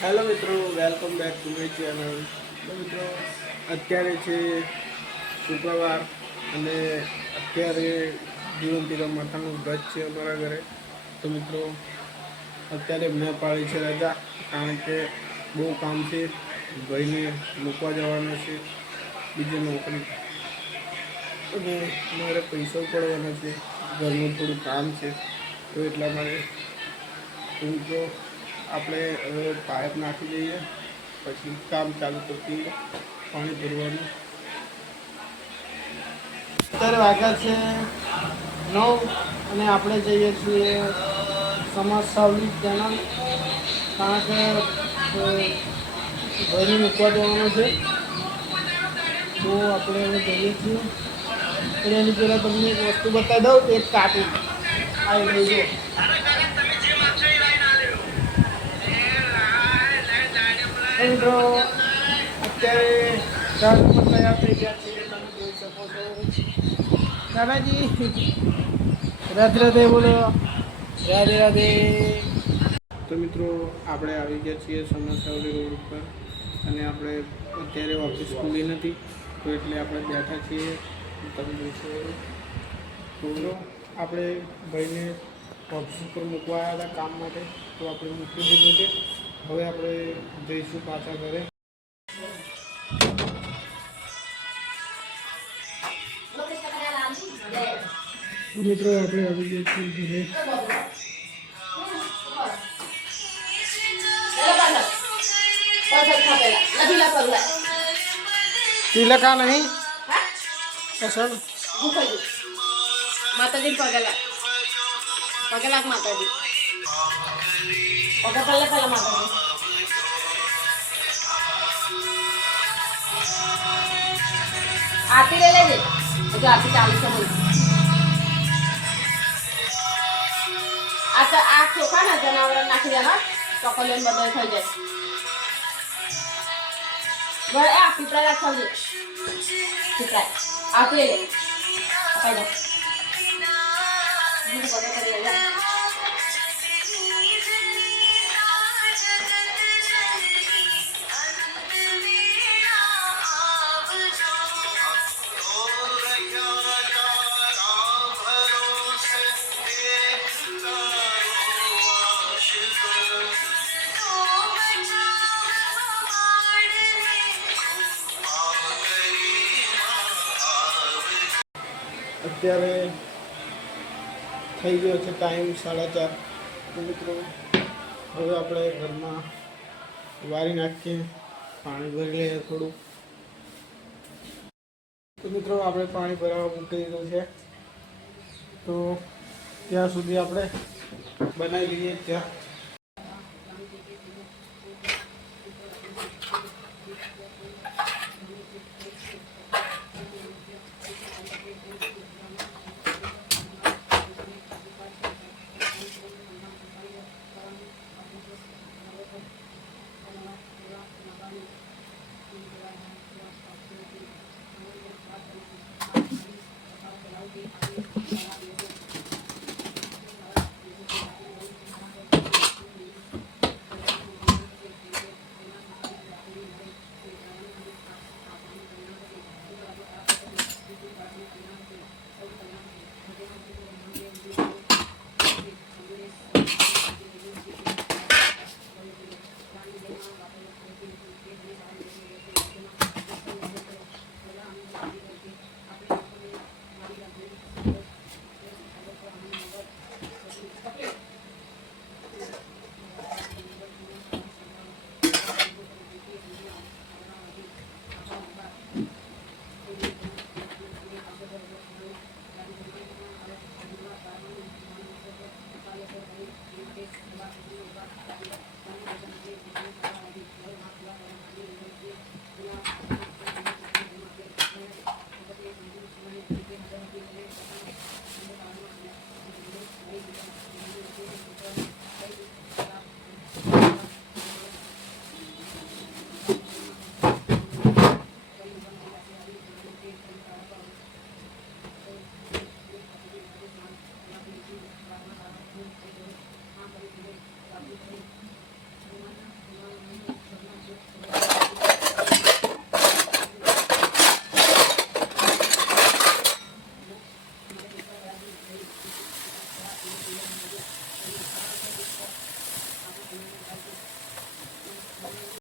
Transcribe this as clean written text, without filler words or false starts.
Hello મિત્રો, welcome back to my channel. તો મિત્રો, અત્યારે છે શુક્રવાર અને અત્યારે જીવંતિકા માતાનું વ્રત છે અમારા ઘરે. તો મિત્રો, અત્યારે મેં પાડી છે રજા, કારણ કે બહુ કામ છે. ભાઈને મૂકવા જવાના છે બીજી નોકરી, અને મારે પૈસા ઉપાડવાના છે. ઘરનું થોડું કામ છે, તો એટલા માટે મિત્રો આપણે હવે પાઇપ નાખી દઈએ, પછી કામ ચાલુ કરતી પાણી ભરવાનું. અત્યારે વાગ્યા છે 9 અને આપણે જઈએ છીએ સમાજ સાવલી ચેનલ, કારણ કે ભાઈને મૂકવા જવાનું છે. તો આપણે હવે જઈએ છીએ. એટલે એની પહેલાં તમને એક વસ્તુ બતાવી દઉં, એક કાર્ટૂન આ લઈ જો. મિત્રો અત્યારે ચાર ઉપર તૈયાર થઈ ગયા છે, તમે જોઈ શકો છો. દાદાજી રાધે રાધે બોલો, રાધે રાધે. તો મિત્રો આપણે આવી ગયા છીએ સમાસાવલી રોડ ઉપર, અને આપણે અત્યારે ઓફિસ ખુલ્લી નથી, તો એટલે આપણે બેઠા છીએ. તમે જોઈશો તો આપણે ભાઈને ઓફિસ ઉપર મૂકવા આવ્યા હતા કામ માટે, તો આપણે મૂકી દીધું છે. હવે આપણે જઈશું પાછા ઘરે. મિત્રો આપણે આવી ગયા છીએ ઘરે. તિલકા નહીં સર માતાજી પગલા પગલા માતાજી પગ પહેલા માતાજી આરતી લઈ લેજે. હજુ આરતી ચાલુ છે. બોલ આ ચોખા ને જનાવર નાખી દેવા, ચોકોલેટ બધો થઈ જાય. બરાબર આ પીપળા રાખવા દે. પીપળા આરતી લઈ લે. અપાઈ દો. અત્યારે થઈ ગયો છે ટાઈમ 4:30. તો મિત્રો હવે આપણે ઘરમાં વારી નાખીએ, પાણી ભરી લઈએ થોડું. તો મિત્રો આપણે પાણી ભરાવા મૂકી દીધું છે, તો ત્યાં સુધી આપણે બનાવી લઈએ ચા.